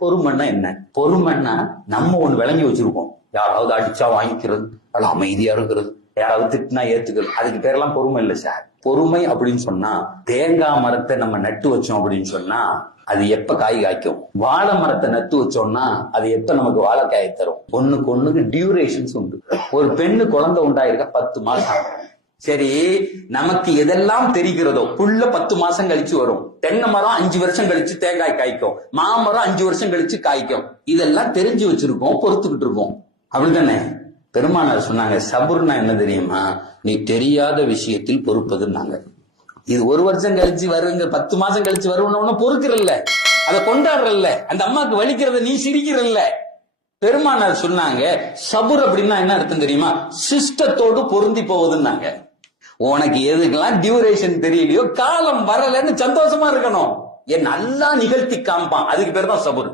பொறுமைன்னா என்ன? பொறுமைன்னா நம்ம ஒண்ணு விளங்கி வச்சிருக்கோம். யாராவது அடிச்சா வாங்கிக்கிறது, அது அமைதியா இருக்கிறது, யாராவது திட்டினா ஏத்துக்கிறது, அதுக்கு பேரெல்லாம் பொறுமை இல்லை சார். பொறுமை அப்படின்னு சொன்னா தேங்காய் மரத்தை நம்ம நட்டு வச்சோம் அப்படின்னு சொன்னா அது எப்ப காய் காய்க்கும்? வாழை மரத்தை நட்டு வச்சோம்னா அது எப்ப நமக்கு வாழைக்காய் தரும்? ஒண்ணுக்கு டியூரேஷன்ஸ் உண்டு. ஒரு பெண்ணு குழந்தை உண்டாயிருக்க 10 மாசம். சரி, நமக்கு எதெல்லாம் தெரிகிறதோ புள்ள 10 மாசம் கழிச்சு வரும். தென்னை மரம் 5 வருஷம் கழிச்சு தேங்காய் காய்க்கும், மாமரம் 5 வருஷம் கழிச்சு காய்க்கும். இதெல்லாம் தெரிஞ்சு வச்சிருக்கோம், பொறுத்துக்கிட்டு இருக்கோம். அப்படித்தானே? பெருமானார் சொன்னாங்க, சபுர்னா என்ன தெரியுமா? நீ தெரியாத விஷயத்தில் பொறுப்பதுன்னாங்க. இது 1 வருஷம் கழிச்சு வருங்க, 10 மாசம் கழிச்சு வருவன பொறுக்கிறல்ல, அதை கொண்டாடுறல்ல, அந்த அம்மாக்கு வலிக்கிறத நீ சிரிக்கிறல்ல. பெருமானார் சொன்னாங்க, சபுர் அப்படின்னா என்ன அர்த்தம் தெரியுமா? சிஸ்டத்தோடு பொருந்தி போவதுன்னாங்க. உனக்கு எதுக்கெல்லாம் டியூரேஷன் தெரியலையோ, காலம் வரலன்னு சந்தோஷமா இருக்கணும். என் நல்லா நிகழ்த்தி காமிப்பான், அதுக்கு பேர் தான் சபுர்.